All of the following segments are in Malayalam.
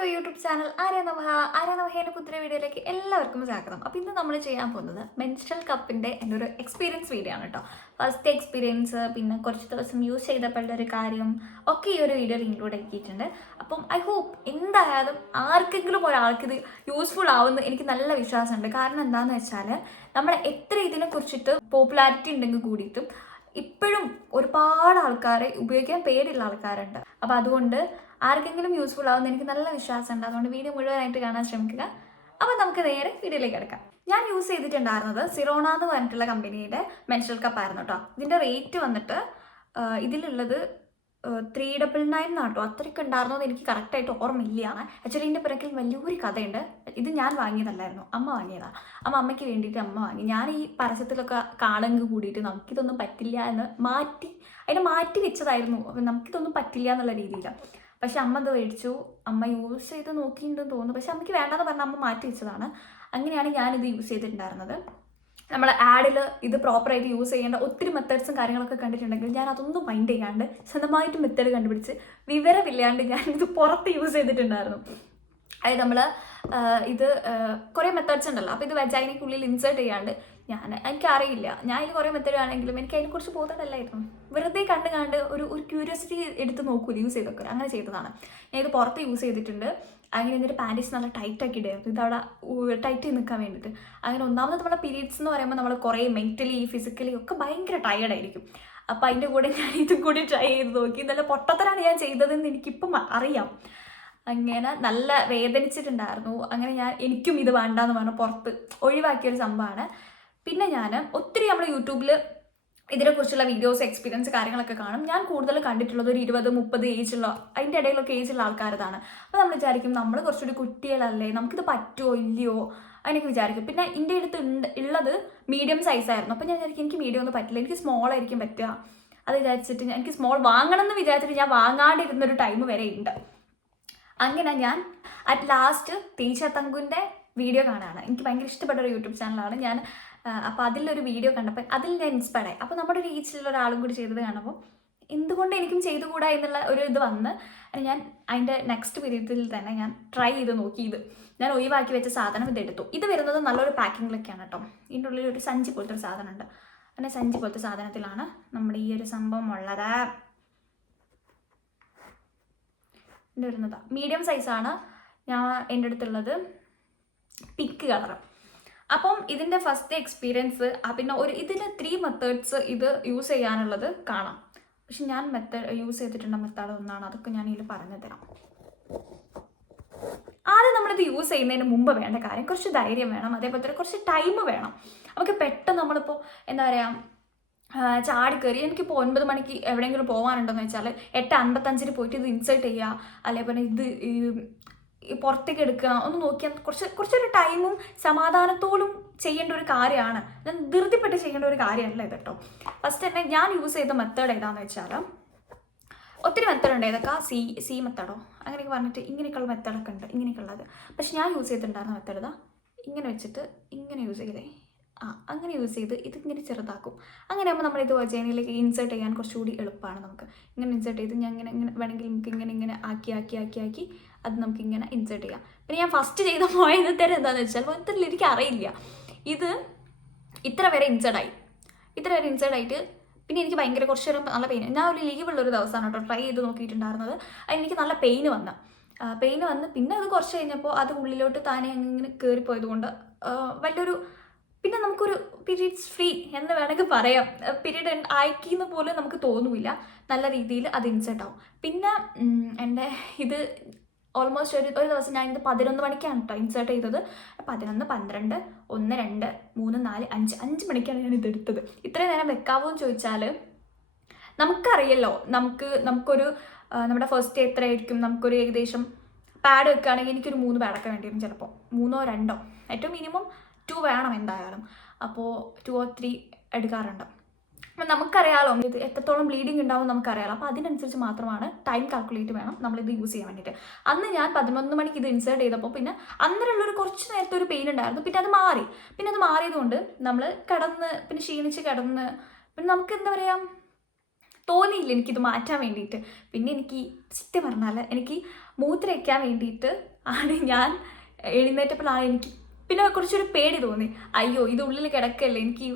ടു യൂട്യൂബ് ചാനൽ ആര്യ നവഹേൻ്റെ പുതിയ വീഡിയോയിലേക്ക് എല്ലാവർക്കും സ്വാഗതം. അപ്പോൾ ഇന്ന് നമ്മൾ ചെയ്യാൻ പോകുന്നത് മെൻസ്ട്രൽ കപ്പിൻ്റെ എൻ്റെ ഒരു എക്സ്പീരിയൻസ് വീഡിയോ ആണ് കേട്ടോ. ഫസ്റ്റ് എക്സ്പീരിയൻസ്, പിന്നെ കുറച്ച് ദിവസം യൂസ് ചെയ്തപ്പോഴുള്ള ഒരു കാര്യം ഒക്കെ ഈ ഒരു വീഡിയോയിൽ ഇൻക്ലൂഡ് ആക്കിയിട്ടുണ്ട്. അപ്പം ഐ ഹോപ്പ് എന്തായാലും ആർക്കെങ്കിലും ഒരാൾക്ക് ഇത് യൂസ്ഫുൾ ആവുമെന്ന് എനിക്ക് നല്ല വിശ്വാസമുണ്ട്. കാരണം എന്താണെന്ന് വെച്ചാൽ നമ്മൾ എത്ര ഇതിനെക്കുറിച്ചിട്ട് പോപ്പുലാരിറ്റി ഉണ്ടെങ്കിൽ കൂടിയിട്ടും ഇപ്പോഴും ഒരുപാട് ആൾക്കാരെ ഉപയോഗിക്കാൻ പേടിയുള്ള ആൾക്കാരുണ്ട്. അപ്പോൾ അതുകൊണ്ട് ആർക്കെങ്കിലും യൂസ്ഫുൾ ആവുമെന്ന് എനിക്ക് നല്ല വിശ്വാസമുണ്ട്. അതുകൊണ്ട് വീഡിയോ മുഴുവനായിട്ട് കാണാൻ ശ്രമിക്കുക. അപ്പോൾ നമുക്ക് നേരെ വീഡിയോയിലേക്ക് കിടക്കാം. ഞാൻ യൂസ് ചെയ്തിട്ടുണ്ടായിരുന്നത് സിറോണ എന്ന് പറഞ്ഞിട്ടുള്ള കമ്പനിയുടെ മെൻസ്ട്രൽ കപ്പായിരുന്നു കേട്ടോ. ഇതിൻ്റെ റേറ്റ് വന്നിട്ട് ഇതിലുള്ളത് 399 എന്നാട്ടോ. അത്രയ്ക്ക് ഉണ്ടായിരുന്നത് എനിക്ക് കറക്റ്റായിട്ട് ഓർമ്മയില്ലാണ്. ആക്ച്വലി ഇതിൻ്റെ പിറകിൽ വലിയൊരു കഥയുണ്ട്. ഇത് ഞാൻ വാങ്ങിയതല്ലായിരുന്നു, അമ്മ വാങ്ങിയതാണ്. അമ്മയ്ക്ക് വേണ്ടിയിട്ട് അമ്മ വാങ്ങി. ഞാൻ ഈ പരസ്യത്തിലൊക്കെ കാണുമെങ്കിൽ കൂടിയിട്ട് നമുക്കിതൊന്നും പറ്റില്ല എന്ന് മാറ്റി വെച്ചതായിരുന്നു. അപ്പം നമുക്കിതൊന്നും പറ്റില്ല എന്നുള്ള രീതിയിലാണ്. പക്ഷെ അമ്മ ഇത് മേടിച്ചു. അമ്മ യൂസ് ചെയ്ത് നോക്കിയിട്ടുണ്ടെന്ന് തോന്നുന്നു. പക്ഷെ അമ്മയ്ക്ക് വേണ്ടാന്ന് പറഞ്ഞാൽ അമ്മ മാറ്റി വെച്ചതാണ്. അങ്ങനെയാണ് ഞാനിത് യൂസ് ചെയ്തിട്ടുണ്ടായിരുന്നത്. നമ്മളെ ആഡിൽ ഇത് പ്രോപ്പറായിട്ട് യൂസ് ചെയ്യേണ്ട ഒത്തിരി മെത്തേഡ്സും കാര്യങ്ങളൊക്കെ കണ്ടിട്ടുണ്ടെങ്കിൽ ഞാൻ അതൊന്നും മൈൻഡ് ചെയ്യാണ്ട് സ്വന്തമായിട്ട് മെത്തേഡ് കണ്ടുപിടിച്ച് വിവരമില്ലാണ്ട് ഞാൻ ഇത് പുറത്ത് യൂസ് ചെയ്തിട്ടുണ്ടായിരുന്നു. അതായത് നമ്മൾ ഇത് കുറേ മെത്തേഡ്സ് ഉണ്ടല്ലോ. അപ്പോൾ ഇത് വെജൈനയ്ക്കുള്ളിൽ ഇൻസേർട്ട് ചെയ്യാണ്ട് എനിക്കറിയില്ല. ഞാൻ ഇതിൽ കുറേ മെത്തേഡ് ആണെങ്കിലും എനിക്ക് അതിനെക്കുറിച്ച് ബോധമല്ലായിരുന്നു. വെറുതെ കണ്ട് ഒരു ക്യൂരിയോസിറ്റി എടുത്ത് നോക്കൂല യൂസ് ചെയ്തൊക്കെ. അങ്ങനെ ചെയ്തതാണ്. ഞാൻ ഇത് പുറത്ത് യൂസ് ചെയ്തിട്ടുണ്ട്. അങ്ങനെ എന്നിട്ട് പാൻറ്റീസ് നല്ല ടൈറ്റാക്കി ഇടായിരുന്നു. ഇതവിടെ ടൈറ്റ് ചെയ്ത് നിൽക്കാൻ വേണ്ടിയിട്ട്. അങ്ങനെ ഒന്നാമത് നമ്മുടെ പീരീഡ്സ് എന്ന് പറയുമ്പോൾ നമ്മൾ കുറേ മെൻ്റലി ഫിസിക്കലി ഒക്കെ ഭയങ്കര ടയേർഡായിരിക്കും. അപ്പോൾ അതിൻ്റെ കൂടെ ഞാൻ ഇതും കൂടി ട്രൈ ചെയ്ത് നോക്കി. നല്ല പൊട്ടത്തരാണ് ഞാൻ ചെയ്തതെന്ന് എനിക്കിപ്പം അറിയാം. അങ്ങനെ നല്ല വേദനിച്ചിട്ടുണ്ടായിരുന്നു. അങ്ങനെ എനിക്കും ഇത് വേണ്ടാന്ന് പറഞ്ഞു പുറത്ത് ഒഴിവാക്കിയൊരു സംഭവമാണ്. പിന്നെ ഞാൻ ഒത്തിരി നമ്മൾ യൂട്യൂബിൽ ഇതിനെക്കുറിച്ചുള്ള വീഡിയോസ് എക്സ്പീരിയൻസ് കാര്യങ്ങളൊക്കെ കാണും. ഞാൻ കൂടുതൽ കണ്ടിട്ടുള്ളത് ഒരു 20-30 ഏജുള്ള അതിൻ്റെ ഇടയിലൊക്കെ ഏജുള്ള ആൾക്കാരതാണ്. അപ്പോൾ നമ്മൾ വിചാരിക്കും നമ്മൾ കുറച്ചുകൂടി കുട്ടികളല്ലേ, നമുക്കിത് പറ്റുമോ ഇല്ലയോ അങ്ങനെയൊക്കെ വിചാരിക്കും. പിന്നെ എൻ്റെ അടുത്ത് ഉള്ളത് മീഡിയം സൈസായിരുന്നു. അപ്പോൾ ഞാൻ വിചാരിക്കും എനിക്ക് മീഡിയം ഒന്നും പറ്റില്ല, എനിക്ക് സ്മോൾ ആയിരിക്കും പറ്റുക. അത് വിചാരിച്ചിട്ട് എനിക്ക് സ്മോൾ വാങ്ങണം എന്ന് വിചാരിച്ചിട്ട് ഞാൻ വാങ്ങാണ്ടിരുന്നൊരു ടൈം വരെ ഉണ്ട്. അങ്ങനെ ഞാൻ അറ്റ് ലാസ്റ്റ് തേജ തങ്കുൻ്റെ വീഡിയോ കാണാനാണ്. എനിക്ക് ഭയങ്കര ഇഷ്ടപ്പെട്ട ഒരു യൂട്യൂബ് ചാനലാണ്. അപ്പോൾ അതിലൊരു വീഡിയോ കണ്ടപ്പോൾ അതിൽ ഞാൻ ഇൻസ്പയർഡ് ആയി. അപ്പോൾ നമ്മുടെ ഒരു ഏജിലുള്ള ഒരാളും കൂടി ചെയ്തത് കാണുമ്പോൾ എന്തുകൊണ്ട് എനിക്കും ചെയ്തുകൂടാ എന്നുള്ള ഒരു ഇത് വന്ന് ഞാൻ അതിൻ്റെ നെക്സ്റ്റ് പീരീഡിൽ തന്നെ ഞാൻ ട്രൈ ചെയ്ത് നോക്കി. ഞാൻ ഒഴിവാക്കി വെച്ച സാധനം ഇതെടുത്തു. ഇത് വരുന്നത് നല്ലൊരു പാക്കിങ്ങിലൊക്കെയാണ് കേട്ടോ. ഇതിൻ്റെ ഉള്ളിൽ ഒരു സഞ്ചി പോലത്തെ ഒരു സാധനമുണ്ട്. അങ്ങനെ സഞ്ചി പോലത്തെ സാധനത്തിലാണ് നമ്മുടെ ഈ ഒരു സംഭവം ഉള്ളത്. വരുന്നത് മീഡിയം സൈസാണ് എൻ്റെ അടുത്തുള്ളത്, പിങ്ക് കളർ. അപ്പം ഇതിൻ്റെ ഫസ്റ്റ് എക്സ്പീരിയൻസ് പിന്നെ ഇതിൽ 3 മെത്തേഡ്സ് ഇത് യൂസ് ചെയ്യാനുള്ളത് കാണാം. പക്ഷെ ഞാൻ യൂസ് ചെയ്തിട്ടുള്ള മെത്തേഡ് ഒന്നാണ്. അതൊക്കെ ഞാൻ ഇതിൽ പറഞ്ഞു തരാം. ആദ്യം നമ്മളിത് യൂസ് ചെയ്യുന്നതിന് മുമ്പ് വേണ്ട കാര്യം കുറച്ച് ധൈര്യം വേണം. അതേപോലെ തന്നെ കുറച്ച് ടൈം വേണം. നമുക്ക് പെട്ടെന്ന് നമ്മളിപ്പോൾ എന്താ പറയുക ചാടിക്കയറി എനിക്കിപ്പോൾ 9 മണിക്ക് എവിടെയെങ്കിലും പോകാനുണ്ടെന്ന് വെച്ചാൽ 8:55 പോയിട്ട് ഇത് ഇൻസേർട്ട് ചെയ്യുക, അതേപോലെ ഇത് പുറത്തേക്ക് എടുക്കുക ഒന്ന് നോക്കിയാൽ കുറച്ചൊരു ടൈമും സമാധാനത്തോടും ചെയ്യേണ്ട ഒരു കാര്യമാണ്. ഞാൻ ധൃതിപ്പെട്ട് ചെയ്യേണ്ട ഒരു കാര്യമല്ല ഇത് കേട്ടോ. ഫസ്റ്റ് തന്നെ ഞാൻ യൂസ് ചെയ്ത മെത്തേഡ് ഏതാണെന്ന് വെച്ചാൽ ഒത്തിരി മെത്തേഡ് ഉണ്ട്. ഏതൊക്കെ സി മെത്തേഡോ അങ്ങനെയൊക്കെ പറഞ്ഞിട്ട് ഇങ്ങനെയൊക്കെയുള്ള മെത്തേഡൊക്കെ ഉണ്ട്, ഇങ്ങനെയൊക്കെയുള്ളത്. പക്ഷെ ഞാൻ യൂസ് ചെയ്തിട്ടുണ്ടായിരുന്ന മെത്തേഡ് ഇതാ ഇങ്ങനെ വെച്ചിട്ട് ഇങ്ങനെ യൂസ് ചെയ്തേ. അങ്ങനെ യൂസ് ചെയ്ത് ഇതിങ്ങനെ ചെറുതാക്കും. അങ്ങനെ ആകുമ്പോൾ നമ്മളിത് വജൈനയിലേക്ക് ഇൻസേർട്ട് ചെയ്യാൻ കുറച്ചുകൂടി എളുപ്പമാണ്. നമുക്ക് ഇങ്ങനെ ഇൻസേർട്ട് ചെയ്ത് ഞാൻ ഇങ്ങനെ വേണമെങ്കിൽ നമുക്ക് ഇങ്ങനെ ആക്കി അത് നമുക്കിങ്ങനെ ഇൻസേർട്ട് ചെയ്യാം. പിന്നെ ഞാൻ ഫസ്റ്റ് ചെയ്ത പോയതരം എന്താണെന്ന് വെച്ചാൽ മൊത്തത്തിൽ എനിക്ക് അറിയില്ല. ഇത് ഇത്ര വരെ ഇൻസേർട്ട് ആയിട്ട് പിന്നെ എനിക്ക് ഭയങ്കര കുറച്ച് നല്ല പെയിൻ. ഞാൻ ഒരു ലീവുള്ളൊരു ദിവസമാണ് കേട്ടോ ട്രൈ ചെയ്ത് നോക്കിയിട്ടുണ്ടായിരുന്നത്. എനിക്ക് നല്ല പെയിൻ വന്ന് പിന്നെ അത് കുറച്ച് കഴിഞ്ഞപ്പോൾ അത് ഉള്ളിലോട്ട് താനെ ഇങ്ങനെ കയറിപ്പോയത് കൊണ്ട് വലിയൊരു പിന്നെ നമുക്കൊരു പീരീഡ്സ് ഫ്രീ എന്ന് വേണമെങ്കിൽ പറയാം. പീരീഡ് ആയിക്കിന്ന് പോലും നമുക്ക് തോന്നില്ല. നല്ല രീതിയിൽ അത് ഇൻസേർട്ട് ആവും. പിന്നെ എൻ്റെ ഇത് ഓൾമോസ്റ്റ് ഒരു ദിവസം ഞാൻ ഇത് 11 മണിക്കാണ് കേട്ടോ ഇൻസേർട്ട് ചെയ്തത്. 11, 12, 1, 2, 3, 4, 5 മണിക്കാണ് ഞാൻ ഇതെടുത്തത്. ഇത്രയും നേരം വെക്കാവോ എന്ന് ചോദിച്ചാൽ നമുക്കറിയല്ലോ. നമുക്കൊരു നമ്മുടെ ഫസ്റ്റ് എത്രയായിരിക്കും, നമുക്കൊരു ഏകദേശം പാഡ് വെക്കുകയാണെങ്കിൽ എനിക്കൊരു 3 പാഡൊക്കെ വേണ്ടി വരും. ചിലപ്പോൾ 3 or 2 ഏറ്റവും മിനിമം 2 വേണം എന്തായാലും. അപ്പോൾ 2 or 3 എടുക്കാറുണ്ട്. അപ്പം നമുക്കറിയാമല്ലോ ഇത് എത്രത്തോളം ബ്ലീഡിങ് ഉണ്ടാവും നമുക്കറിയാമല്ലോ. അപ്പോൾ അതിനനുസരിച്ച് മാത്രമാണ് ടൈം കാൽക്കുലേറ്റ് വേണം നമ്മളിത് യൂസ് ചെയ്യാൻ വേണ്ടിയിട്ട്. അന്ന് ഞാൻ 11 മണിക്ക് ഇത് ഇൻസേർട്ട് ചെയ്തപ്പോൾ പിന്നെ അന്നേരമുള്ളൊരു കുറച്ച് നേരത്തെ ഒരു പെയിൻ ഉണ്ടായിരുന്നു. പിന്നെ അത് മാറിയതുകൊണ്ട് നമ്മൾ പിന്നെ ക്ഷീണിച്ച് കിടന്ന് പിന്നെ നമുക്ക് എന്താ പറയുക തോന്നിയില്ല എനിക്കിത് മാറ്റാൻ വേണ്ടിയിട്ട്. പിന്നെ എനിക്ക് സത്യം പറഞ്ഞാൽ എനിക്ക് മൂത്രം വയ്ക്കാൻ വേണ്ടിയിട്ട് ആണ് ഞാൻ എഴുന്നേറ്റപ്പോഴാണ് എനിക്ക് പിന്നെ കുറച്ചൊരു പേടി തോന്നി. അയ്യോ ഇത് ഉള്ളിൽ കിടക്കല്ലേ, എനിക്ക്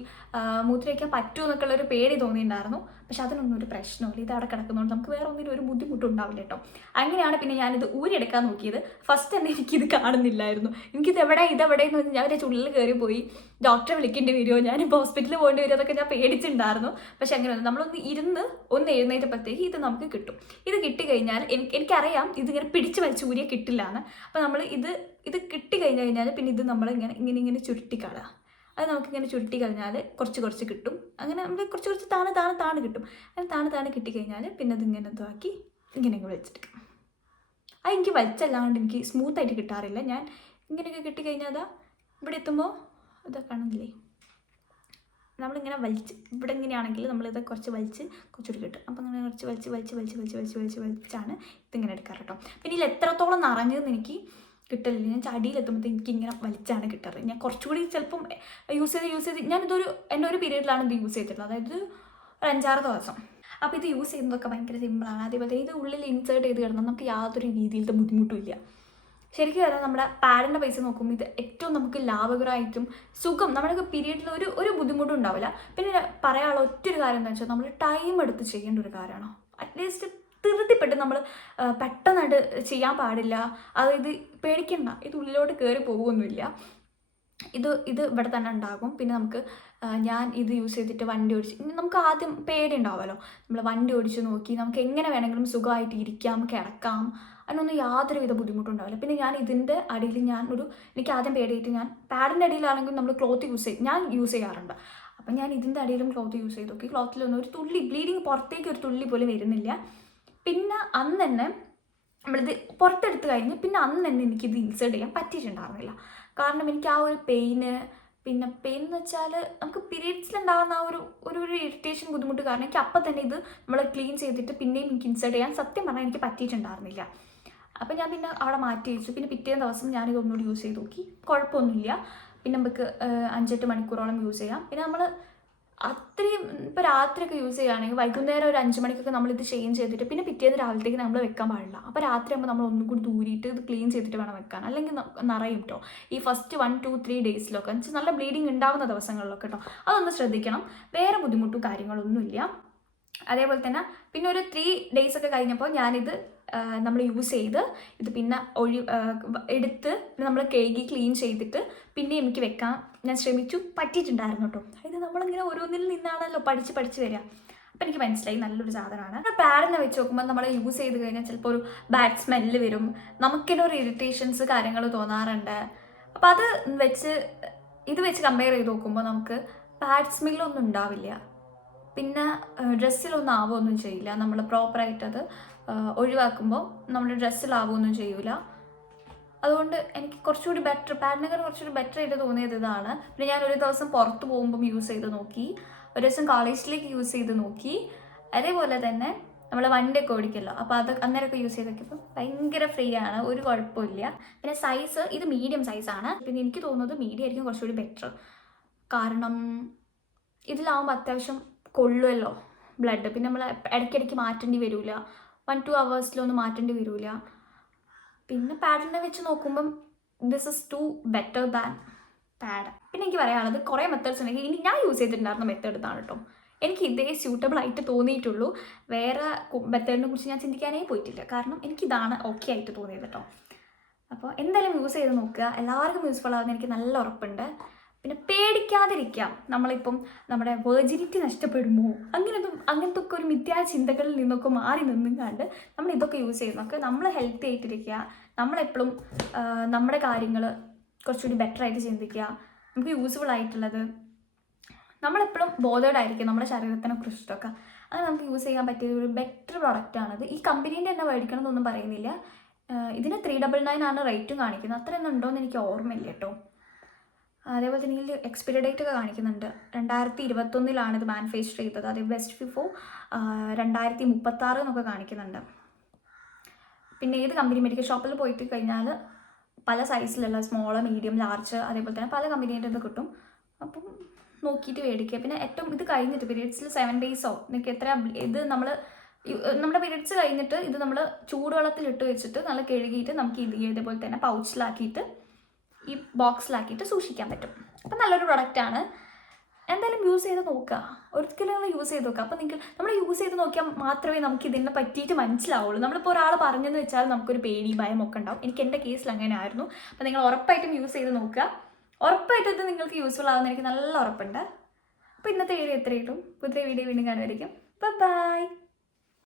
മൂത്രം വയ്ക്കാൻ പറ്റുമോ എന്നൊക്കെയുള്ളൊരു പേടി തോന്നിയിട്ടുണ്ടായിരുന്നു. പക്ഷെ അതിനൊന്നും ഒരു പ്രശ്നമില്ല, ഇത് അവിടെ കിടക്കുന്നതുകൊണ്ട് നമുക്ക് വേറെ ഒന്നിനും ഒരു ബുദ്ധിമുട്ടുണ്ടാവില്ല കേട്ടോ. അങ്ങനെയാണ് പിന്നെ ഞാനിത് ഊരിയെടുക്കാൻ നോക്കിയത്. ഫസ്റ്റ് തന്നെ എനിക്കിത് കാണുന്നില്ലായിരുന്നു. എനിക്കിത് ഇതെവിടെ എന്ന് പറഞ്ഞാൽ ഞാൻ ഉള്ളിൽ കയറി പോയി ഡോക്ടറെ വിളിക്കേണ്ടി വരുമോ, ഞാനിപ്പോൾ ഹോസ്പിറ്റലിൽ പോകേണ്ടി വരുമോ അതൊക്കെ ഞാൻ പേടിച്ചിട്ടുണ്ടായിരുന്നു. പക്ഷെ അങ്ങനെയൊന്നും നമ്മളൊന്ന് എഴുന്നേറ്റപ്പോഴത്തേക്ക് ഇത് നമുക്ക് കിട്ടും. ഇത് കിട്ടിക്കഴിഞ്ഞാൽ എനിക്കറിയാം ഇതിങ്ങനെ പിടിച്ച് വലിച്ച് ഊരിയെ കിട്ടില്ല എന്ന്. അപ്പോൾ നമ്മൾ ഇത് കിട്ടിക്കഴിഞ്ഞാൽ പിന്നെ ഇത് നമ്മൾ ഇങ്ങനെ ചുരുട്ടിക്കളയുക. അത് നമുക്കിങ്ങനെ ചുരുട്ടി കഴിഞ്ഞാൽ കുറച്ച് കിട്ടും. അങ്ങനെ നമ്മൾ കുറച്ച് താണ് കിട്ടും. അങ്ങനെ താണ് കിട്ടിക്കഴിഞ്ഞാൽ പിന്നെ അതിങ്ങനെ ഇതാക്കി ഇങ്ങനെ വലിച്ചെടുക്കും. അത് എനിക്ക് വലിച്ചല്ലാണ്ട് എനിക്ക് സ്മൂത്തായിട്ട് കിട്ടാറില്ല. ഞാൻ ഇങ്ങനെയൊക്കെ കിട്ടിക്കഴിഞ്ഞാൽ അതാ ഇവിടെ എത്തുമ്പോൾ ഇതൊക്കെ കാണുന്നില്ലേ, നമ്മളിങ്ങനെ ഇവിടെ ഇങ്ങനെയാണെങ്കിൽ നമ്മളിത് കുറച്ച് കുറച്ചുകൂടി കിട്ടും. അപ്പോൾ അങ്ങനെ കുറച്ച് വലിച്ചാണ് ഇതിങ്ങനെ എടുക്കാറ് കേട്ടോ. പിന്നെ ഇതിൽ എത്രത്തോളം നിറഞ്ഞതെന്ന് എനിക്ക് കിട്ടലില്ല. ഞാൻ ചടിയിലെത്തുമ്പോഴത്തേക്ക് എനിക്കിങ്ങനെ വലിച്ചാണ് കിട്ടാറ്. ഞാൻ കുറച്ചുകൂടി ചിലപ്പം യൂസ് ചെയ്ത് ഞാനിതൊരു എൻ്റെ ഒരു പീരീഡിലാണ് ഇത് യൂസ് ചെയ്തിട്ടുള്ളത്, അതായത് ഒരു 5-6 ദിവസം. അപ്പോൾ ഇത് യൂസ് ചെയ്യുന്നതൊക്കെ ഭയങ്കര സിമ്പിളാണ്. അതേപോലെ ഇത് ഉള്ളിൽ ഇൻസേർട്ട് ചെയ്ത് കിടന്നാൽ നമുക്ക് യാതൊരു രീതിയിലത്തെ ബുദ്ധിമുട്ടും ഇല്ല. ശരിക്കും പറഞ്ഞാൽ നമ്മുടെ പാഡിൻ്റെ പൈസ നോക്കുമ്പോൾ ഇത് ഏറ്റവും നമുക്ക് ലാഭകരമായിട്ടും സുഖം, നമ്മുടെ പീരീഡിൽ ഒരു ബുദ്ധിമുട്ടും ഉണ്ടാവില്ല. പിന്നെ പറയാനുള്ള ഒറ്റൊരു കാര്യം എന്താ വെച്ചാൽ നമ്മൾ ടൈം എടുത്ത് ചെയ്യേണ്ട ഒരു കാര്യമാണോ. അറ്റ്ലീസ്റ്റ് ധൃതിപ്പെട്ട് നമ്മൾ പെട്ടെന്നായിട്ട് ചെയ്യാൻ പാടില്ല. അതായത് പേടിക്കണ്ട, ഇത് ഉള്ളിലോട്ട് കയറി പോകുമൊന്നുമില്ല. ഇത് ഇവിടെ തന്നെ ഉണ്ടാകും. പിന്നെ നമുക്ക് ഞാൻ ഇത് യൂസ് ചെയ്തിട്ട് വണ്ടി ഓടിച്ച് നമുക്ക് ആദ്യം പേടി ഉണ്ടാവുമല്ലോ. നമ്മൾ വണ്ടി ഓടിച്ച് നോക്കി നമുക്ക് എങ്ങനെ വേണമെങ്കിലും സുഖമായിട്ട് ഇരിക്കാം, കിടക്കാം, അതിനൊന്നും യാതൊരുവിധ ബുദ്ധിമുട്ടുണ്ടാവില്ല. പിന്നെ ഞാൻ ഇതിൻ്റെ അടിയിൽ എനിക്ക് ആദ്യം പേടിയായിട്ട് ഞാൻ പാഡിൻ്റെ അടിയിലാണെങ്കിൽ നമ്മൾ ക്ലോത്ത് ഞാൻ യൂസ് ചെയ്യാറുണ്ട്. അപ്പം ഞാൻ ഇതിൻ്റെ അടിയിലും ക്ലോത്ത് യൂസ് ചെയ്ത് നോക്കി. ക്ലോത്തിലൊന്നും ഒരു തുള്ളി ബ്ലീഡിങ് പുറത്തേക്ക് ഒരു തുള്ളി പോലും വരുന്നില്ല. പിന്നെ അന്ന് തന്നെ നമ്മളിത് പുറത്തെടുത്ത് കഴിഞ്ഞ് പിന്നെ അന്ന് തന്നെ എനിക്കിത് ഇൻസേർട്ട് ചെയ്യാൻ പറ്റിയിട്ടുണ്ടായിരുന്നില്ല. കാരണം എനിക്ക് ആ ഒരു പെയിൻ എന്ന് വെച്ചാൽ നമുക്ക് പീരീഡ്സിലുണ്ടാകുന്ന ആ ഒരു ഇറിറ്റേഷൻ ബുദ്ധിമുട്ട് കാരണം എനിക്ക് അപ്പം തന്നെ ഇത് നമ്മൾ ക്ലീൻ ചെയ്തിട്ട് പിന്നെയും എനിക്ക് ഇൻസേർട്ട് ചെയ്യാൻ സത്യം പറഞ്ഞാൽ എനിക്ക് പറ്റിയിട്ടുണ്ടായിരുന്നില്ല. അപ്പം ഞാൻ പിന്നെ അവിടെ മാറ്റി വെച്ചു. പിന്നെ പിറ്റേ ദിവസം ഞാനിതൊന്നുകൂടി യൂസ് ചെയ്ത് നോക്കി, കുഴപ്പമൊന്നുമില്ല. പിന്നെ നമുക്ക് 5-8 മണിക്കൂറോളം യൂസ് ചെയ്യാം. പിന്നെ നമ്മൾ അത്രയും ഇപ്പോൾ രാത്രിയൊക്കെ യൂസ് ചെയ്യുകയാണെങ്കിൽ വൈകുന്നേരം ഒരു 5 മണിക്കൊക്കെ നമ്മളിത് ചേഞ്ച് ചെയ്തിട്ട് പിന്നെ പിറ്റേന്ന് രാവിലത്തേക്ക് നമ്മൾ വെക്കാൻ പാടില്ല. അപ്പോൾ രാത്രിയാകുമ്പോൾ നമ്മൾ ഒന്നും കൂടി ദൂരിയിട്ട് ഇത് ക്ലീൻ ചെയ്തിട്ട് വേണം വെക്കാൻ, അല്ലെങ്കിൽ നിറയും കേട്ടോ. ഈ ഫസ്റ്റ് 1-2-3 ഡേയ്സിലൊക്കെ എന്ന് വെച്ചാൽ നല്ല ബ്ലീഡിങ് ഉണ്ടാകുന്ന ദിവസങ്ങളിലൊക്കെ കേട്ടോ, അതൊന്ന് ശ്രദ്ധിക്കണം. വേറെ ബുദ്ധിമുട്ടും കാര്യങ്ങളൊന്നുമില്ല. അതേപോലെ തന്നെ പിന്നെ ഒരു 3 ഡേയ്സ് ഒക്കെ കഴിഞ്ഞപ്പോൾ ഞാനിത് നമ്മൾ യൂസ് ചെയ്ത് ഇത് പിന്നെ എടുത്ത് നമ്മൾ കഴുകി ക്ലീൻ ചെയ്തിട്ട് പിന്നെ എനിക്ക് വെക്കാൻ ഞാൻ ശ്രമിച്ചു, പറ്റിയിട്ടുണ്ടായിരുന്നു കേട്ടോ. ഇത് നമ്മളിങ്ങനെ ഓരോന്നിൽ നിന്നാണല്ലോ പഠിച്ച് വരിക. അപ്പം എനിക്ക് മനസ്സിലായി നല്ലൊരു സാധനമാണ്. പാഡിനെ വെച്ച് നോക്കുമ്പോൾ നമ്മൾ യൂസ് ചെയ്ത് കഴിഞ്ഞാൽ ചിലപ്പോൾ ഒരു ബാഡ് സ്മെല്ല് വരും, നമുക്കിന്നെ ഒരു ഇറിറ്റേഷൻസ് കാര്യങ്ങൾ തോന്നാറുണ്ട്. അപ്പം ഇത് വെച്ച് കമ്പയർ ചെയ്ത് നോക്കുമ്പോൾ നമുക്ക് ബാഡ് സ്മെല്ലൊന്നും ഉണ്ടാവില്ല. പിന്നെ ഡ്രസ്സിലൊന്നും ആവുകയൊന്നും ചെയ്യില്ല. നമ്മൾ പ്രോപ്പറായിട്ടത് ഒഴിവാക്കുമ്പോൾ നമ്മുടെ ഡ്രസ്സിലാവുകയൊന്നും ചെയ്യില്ല. അതുകൊണ്ട് എനിക്ക് കുറച്ചുകൂടി പാഡിനേക്കാൾ കുറച്ചുകൂടി ബെറ്റർ ആയിട്ട് തോന്നിയത് ഇതാണ്. പിന്നെ ഞാൻ ഒരു ദിവസം പുറത്ത് പോകുമ്പം യൂസ് ചെയ്ത് നോക്കി, ഒരു ദിവസം കോളേജിലേക്ക് യൂസ് ചെയ്ത് നോക്കി. അതേപോലെ തന്നെ നമ്മൾ വണ്ടിയൊക്കെ ഓടിക്കല്ലോ, അപ്പോൾ അന്നേരമൊക്കെ യൂസ് ചെയ്ത് നോക്കിയപ്പോൾ ഭയങ്കര ഫ്രീ ആണ്, ഒരു കുഴപ്പമില്ല. പിന്നെ സൈസ് ഇത് മീഡിയം സൈസാണ്. പിന്നെ എനിക്ക് തോന്നുന്നത് മീഡിയം ആയിരിക്കും കുറച്ചുകൂടി ബെറ്റർ. കാരണം ഇതിലാവുമ്പോൾ അത്യാവശ്യം കൊള്ളുമല്ലോ ബ്ലഡ്. പിന്നെ നമ്മൾ ഇടയ്ക്കിടയ്ക്ക് മാറ്റേണ്ടി വരില്ല, 1-2 hours മാറ്റേണ്ടി വരില്ല. പിന്നെ പാഡിനെ വെച്ച് നോക്കുമ്പം this is too better than pad. പിന്നെ എനിക്ക് പറയാനുള്ളത് കുറേ മെത്തേഡ്സ് ഉണ്ടെങ്കിൽ ഇനി ഞാൻ യൂസ് ചെയ്തിട്ടുണ്ടായിരുന്ന മെത്തേഡ് ഇതാണ് കേട്ടോ. എനിക്ക് ഇതേ സ്യൂട്ടബിൾ ആയിട്ട് തോന്നിയിട്ടുള്ളൂ. വേറെ മെത്തേഡിനെ കുറിച്ച് ഞാൻ ചിന്തിക്കാനേ പോയിട്ടില്ല, കാരണം എനിക്കിതാണ് ഓക്കെ ആയിട്ട് തോന്നിയത് കേട്ടോ. അപ്പോൾ എന്തായാലും യൂസ് ചെയ്ത് നോക്കുക, എല്ലാവർക്കും യൂസ്ഫുൾ ആകുമെന്ന് എനിക്ക് നല്ല ഉറപ്പുണ്ട്. പിന്നെ പേടിക്കാതിരിക്കാം. നമ്മളിപ്പം നമ്മുടെ വെർജിനിറ്റി നഷ്ടപ്പെടുമോ അങ്ങനത്തെ ഒക്കെ ഒരു മിഥ്യാചിന്തകളിൽ നിന്നൊക്കെ മാറി നിന്നുകൊണ്ട് നമ്മൾ ഇതൊക്കെ യൂസ് ചെയ്യുന്നൊക്കെ നമ്മൾ ഹെൽത്തി ആയിട്ടിരിക്കുക. നമ്മളെപ്പോഴും നമ്മുടെ കാര്യങ്ങൾ കുറച്ചുകൂടി ബെറ്റർ ആയിട്ട് ചിന്തിക്കുക. നമുക്ക് യൂസ്ഫുൾ ആയിട്ടുള്ളത് നമ്മളെപ്പോഴും ബോധേഡ് ആയിരിക്കും നമ്മുടെ ശരീരത്തിനെ കുറിച്ചിട്ടൊക്കെ. അത് നമുക്ക് യൂസ് ചെയ്യാൻ പറ്റിയ ഒരു ബെറ്റർ പ്രൊഡക്റ്റാണത്. ഈ കമ്പനീൻ്റെ തന്നെ മേടിക്കണം എന്നൊന്നും പറയുന്നില്ല. ഇതിന് 399 ആണ് റേറ്റും കാണിക്കുന്നത്. അത്രയൊന്നും ഉണ്ടോയെന്ന് എനിക്ക് ഓർമ്മയില്ല കേട്ടോ. അതേപോലെ തന്നെ ഇതിൽ എക്സ്പയറി ഡേറ്റ് ഒക്കെ കാണിക്കുന്നുണ്ട്. 2021 ഇത് മാനുഫാക്ചർ ചെയ്തത്. അതേ ബെസ്റ്റ് ബിഫോർ 2036 എന്നൊക്കെ കാണിക്കുന്നുണ്ട്. പിന്നെ ഏത് കമ്പനി മെഡിക്കൽ ഷോപ്പിൽ പോയിട്ട് കഴിഞ്ഞാൽ പല സൈസിലുള്ള സ്മോൾ, മീഡിയം, ലാർജ് അതേപോലെ തന്നെ പല കമ്പനീൻ്റെ ഇത് കിട്ടും. അപ്പം നോക്കിയിട്ട് മേടിക്കുക. പിന്നെ ഏറ്റവും ഇത് കഴിഞ്ഞിട്ട് പീരീഡ്സിൽ 7 ഡേയ്സോ നിങ്ങൾക്ക് എത്ര ഇത് നമ്മുടെ പീരീഡ്സ് കഴിഞ്ഞിട്ട് ഇത് നമ്മൾ ചൂടുവെള്ളത്തിലിട്ട് വെച്ചിട്ട് നല്ല കഴുകിയിട്ട് നമുക്ക് ഇതേപോലെ തന്നെ പൗച്ചിലാക്കിയിട്ട് ഈ ബോക്സിലാക്കിയിട്ട് സൂക്ഷിക്കാൻ പറ്റും. അപ്പം നല്ലൊരു പ്രൊഡക്റ്റാണ്. എന്തായാലും യൂസ് ചെയ്ത് നോക്കുക, ഒരിക്കലും യൂസ് ചെയ്ത് നോക്കുക. അപ്പോൾ നമ്മൾ യൂസ് ചെയ്ത് നോക്കിയാൽ മാത്രമേ നമുക്ക് ഇതിനെ പറ്റിയിട്ട് മനസ്സിലാവുള്ളൂ. നമ്മളിപ്പോൾ ഒരാൾ പറഞ്ഞെന്ന് വെച്ചാൽ നമുക്കൊരു പേടി ഭയമൊക്കെ ഉണ്ടാവും. എനിക്ക് എൻ്റെ കേസിൽ അങ്ങനെ ആയിരുന്നു. അപ്പോൾ നിങ്ങൾ ഉറപ്പായിട്ടും യൂസ് ചെയ്ത് നോക്കുക. ഉറപ്പായിട്ടും ഇത് നിങ്ങൾക്ക് യൂസ്ഫുൾ ആകുമെന്ന് എനിക്ക് നല്ല ഉറപ്പുണ്ട്. അപ്പോൾ ഇന്നത്തെ വീഡിയോ എത്രയിട്ടും പുതിയ വീഡിയോ വീണ്ടും കാണുമായിരിക്കും. ബൈ.